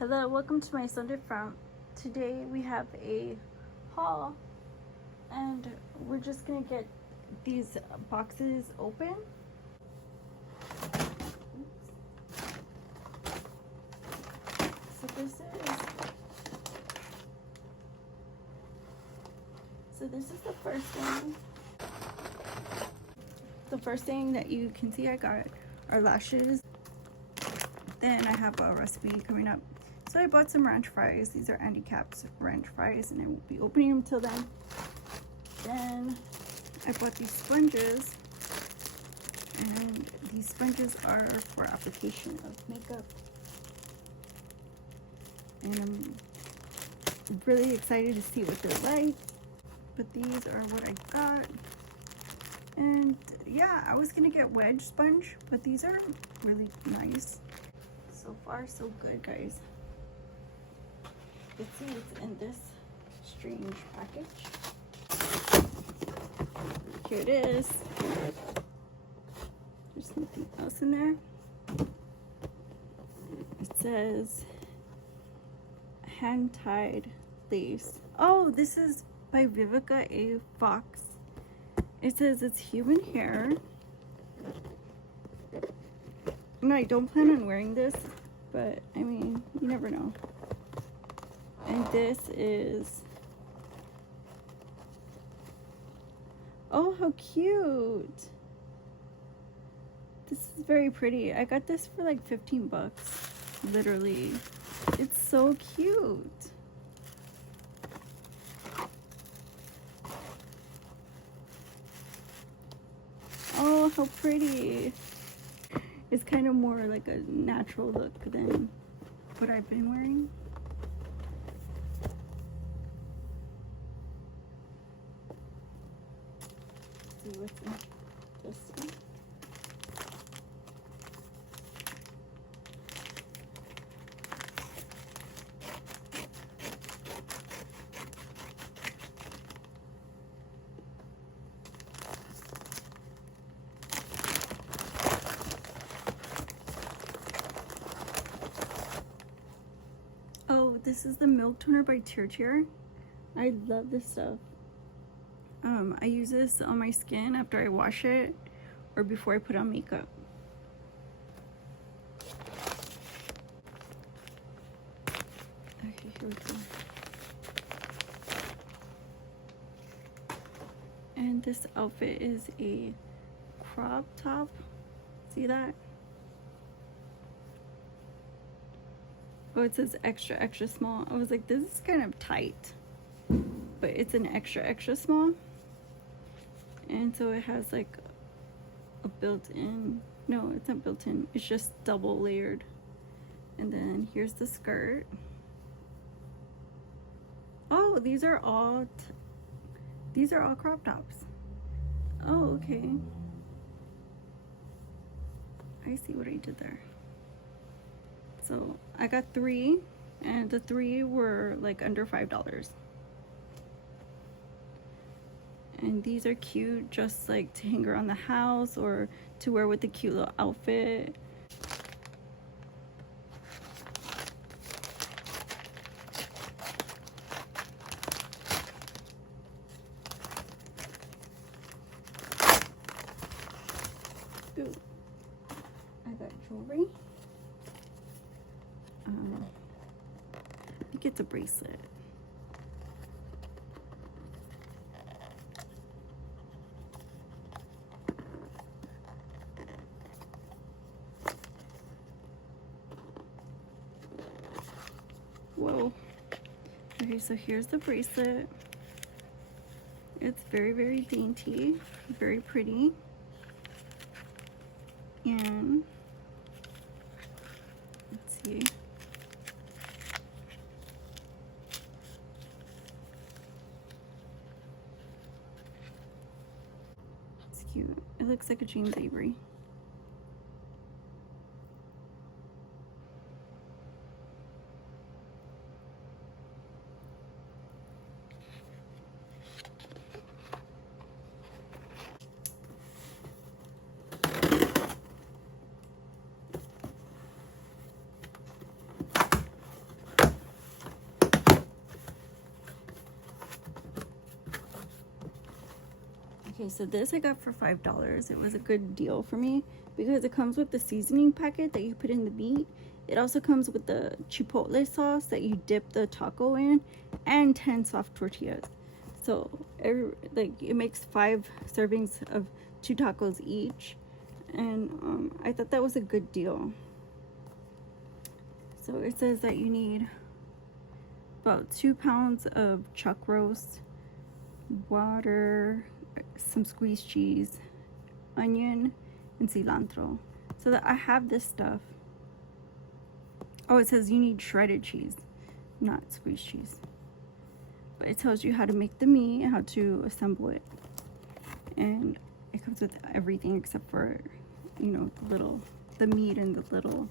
Hello, welcome to my Sunday Front. Today we have a haul and we're just gonna get these boxes open. So this is the first thing. The first thing that you can see I got are lashes. Then I have a recipe coming up. So I bought some ranch fries. These are Andy Capp's ranch fries and I won't be opening them till then. Then I bought these sponges. And these sponges are for application of makeup. And I'm really excited to see what they're like. But these are what I got. And yeah, I was gonna get wedge sponge, but these are really nice. So far, so good, guys. Let's see what's in this strange package. Here it is. There's nothing else in there. It says hand-tied lace. Oh, this is by Vivica A. Fox. It says it's human hair. No, I don't plan on wearing this, but I mean, you never know. And this is, oh, how cute. This is very pretty. I got this for like 15 bucks, literally. It's so cute. Oh, how pretty. It's kind of more like a natural look than what I've been wearing. Let's see what's in this one. Oh, this is the Milk Toner by TearTear. I love this stuff. I use this on my skin after I wash it or before I put on makeup. Okay, here we go. And this outfit is a crop top. See that? Oh, it says extra, extra small. I was like, this is kind of tight. But it's an extra, extra small. And so it has like a built-in, no, it's not built-in. It's just double layered. And then here's the skirt. Oh, these are all crop tops. Oh, okay. I see what I did there. So I got 3 and the 3 were like under $5. And these are cute, just like to hang around the house or to wear with a cute little outfit. Ooh. I got jewelry. I think it's a bracelet. Whoa. Okay, so here's the bracelet. It's very, very dainty, very pretty. And let's see. It's cute. It looks like a James Avery. Okay, so this I got for $5. It was a good deal for me because it comes with the seasoning packet that you put in the meat. It also comes with the chipotle sauce that you dip the taco in, and 10 soft tortillas. So it makes 5 servings of 2 tacos each, and I thought that was a good deal. So it says that you need about 2 pounds of chuck roast, water, some squeezed cheese, onion, and cilantro. So that I have this stuff. Oh, it says you need shredded cheese, not squeezed cheese. But it tells you how to make the meat, how to assemble it. And it comes with everything except for, you know, the meat and the little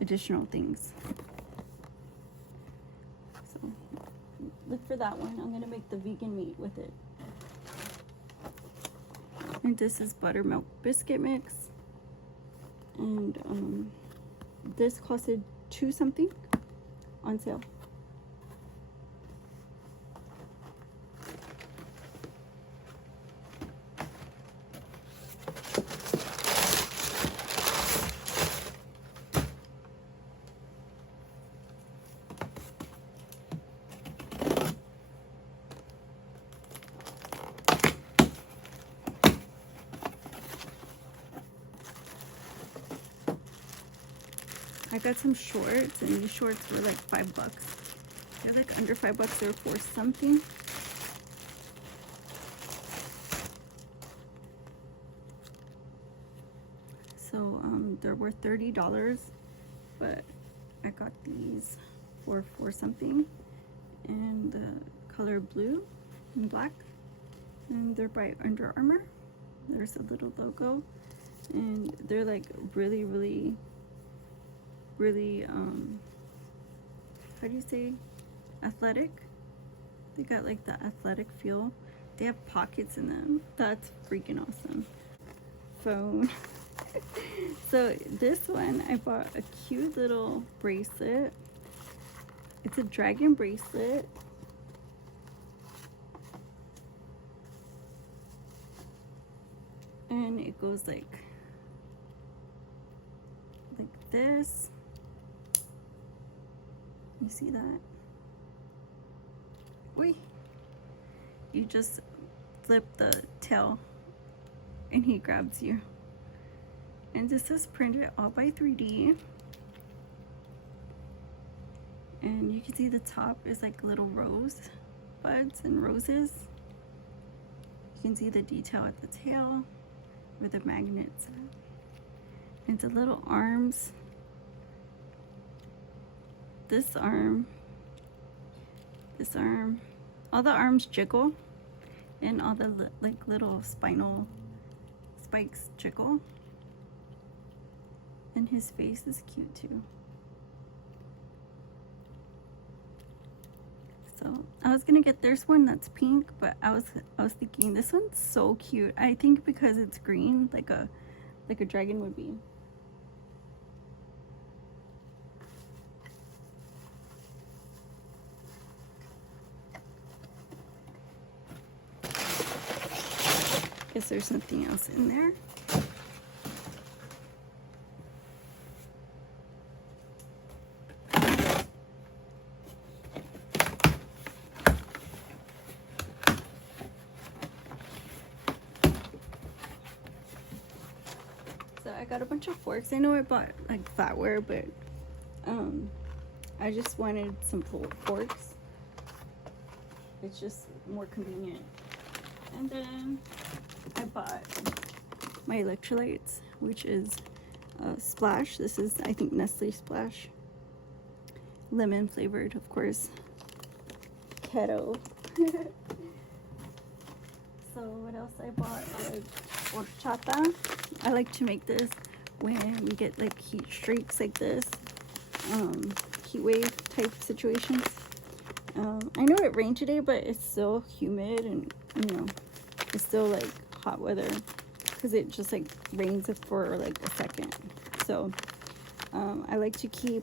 additional things. So look for that one. I'm gonna make the vegan meat with it. And this is buttermilk biscuit mix. And this costed $2 something on sale. I got some shorts, and these shorts were like $5. They're like under $5. They're for something. So they're worth $30, but I got these for something, and the color blue and black, and they're by Under Armour. There's a little logo, and they're like really how do you say, athletic. They got like the athletic feel. They have pockets in them. That's freaking awesome. Phone. So this one, I bought a cute little bracelet. It's a dragon bracelet. And it goes like this. You see that? Wait. You just flip the tail and he grabs you. And this is printed all by 3D. And you can see the top is like little rose buds and roses. You can see the detail at the tail where the magnets are. And the little arms. This arm, all the arms jiggle, and all the like little spinal spikes jiggle. And his face is cute too. So I was gonna get, there's one that's pink, but I was thinking this one's so cute. I think because it's green, like a dragon would be. Guess there's something else in there. So I got a bunch of forks. I know I bought like flatware, but I just wanted some forks. It's just more convenient. And then I bought my electrolytes, which is Splash. This is, I think, Nestle Splash. Lemon flavored, of course. Keto. So what else I bought was horchata. I like to make this when we get like heat streaks like this. Heat wave type situations. I know it rained today, but it's still humid, and you know, it's still like hot weather because it just like rains for like a second. So I like to keep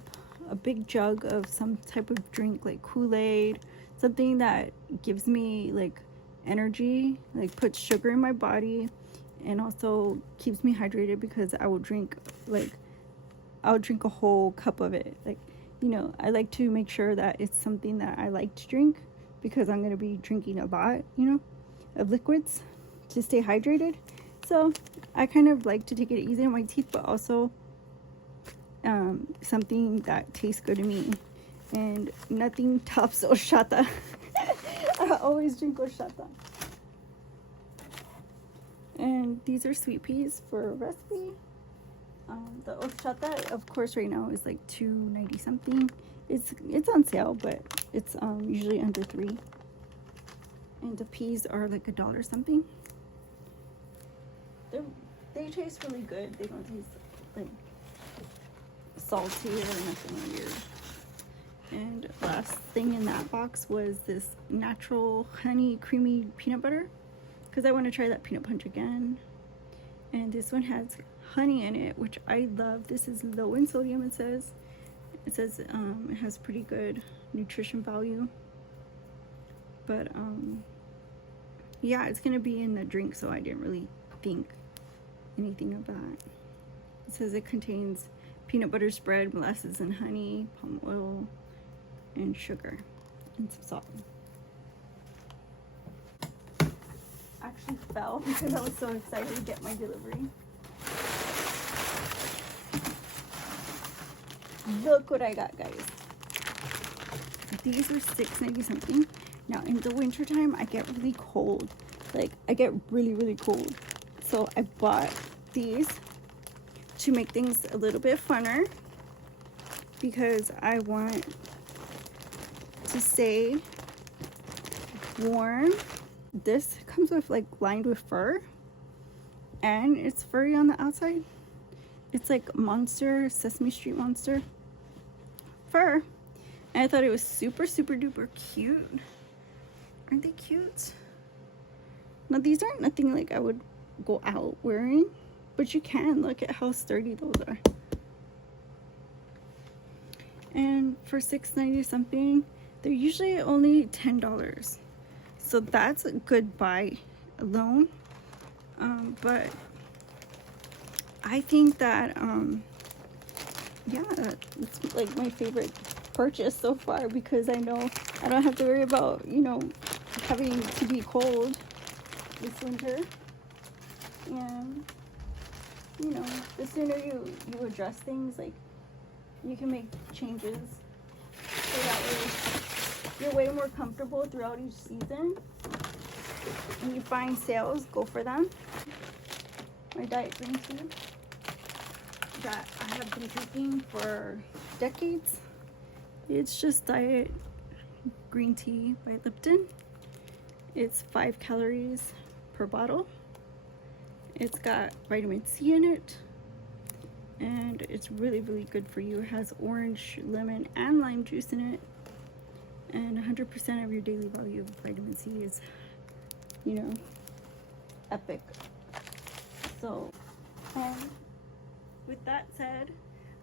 a big jug of some type of drink, like Kool-Aid, something that gives me like energy, like puts sugar in my body, and also keeps me hydrated because I will drink I'll drink a whole cup of it. Like, you know, I like to make sure that it's something that I like to drink because I'm going to be drinking a lot, you know, of liquids to stay hydrated. So I kind of like to take it easy on my teeth, but also something that tastes good to me. And nothing tops horchata. I always drink horchata. And these are sweet peas for a recipe. The horchata, of course, right now is like $2.90 something. It's on sale, but it's usually under $3. And the peas are like $1 something. They taste really good. They don't taste like salty or nothing weird. And last thing in that box was this natural honey creamy peanut butter, because I want to try that peanut punch again. And this one has honey in it, which I love. This is low in sodium. It says it has pretty good nutrition value, but yeah, it's gonna be in the drink, so I didn't really think anything of that. It says it contains peanut butter spread, molasses and honey, palm oil, and sugar, and some salt. I actually fell because I was so excited to get my delivery. Look what I got, guys. These are $6.90 something. Now in the winter time I get really cold. Like I get really cold. So I bought these to make things a little bit funner, because I want to stay warm. This comes with like lined with fur, and it's furry on the outside. It's like Monster, Sesame Street Monster fur. And I thought it was super duper cute. Aren't they cute? Now these aren't nothing like I would go out wearing, but you can look at how sturdy those are. And for $6.90 something, they're usually only $10. So that's a good buy alone. But I think that yeah, it's like my favorite purchase so far, because I know I don't have to worry about, you know, having to be cold this winter. And you know, the sooner you address things, like you can make changes so that way you're way more comfortable throughout each season. When you find sales, go for them. My diet green tea that I have been drinking for decades. It's just diet green tea by Lipton. It's 5 calories per bottle. It's got vitamin C in it, and it's really good for you. It has orange, lemon, and lime juice in it, and 100% of your daily value of vitamin C is, you know, epic. So with that said,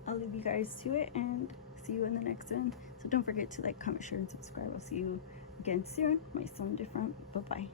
I'll leave you guys to it and see you in the next one. So don't forget to like, comment, share, and subscribe. I'll see you again soon. Might sound different. Bye bye.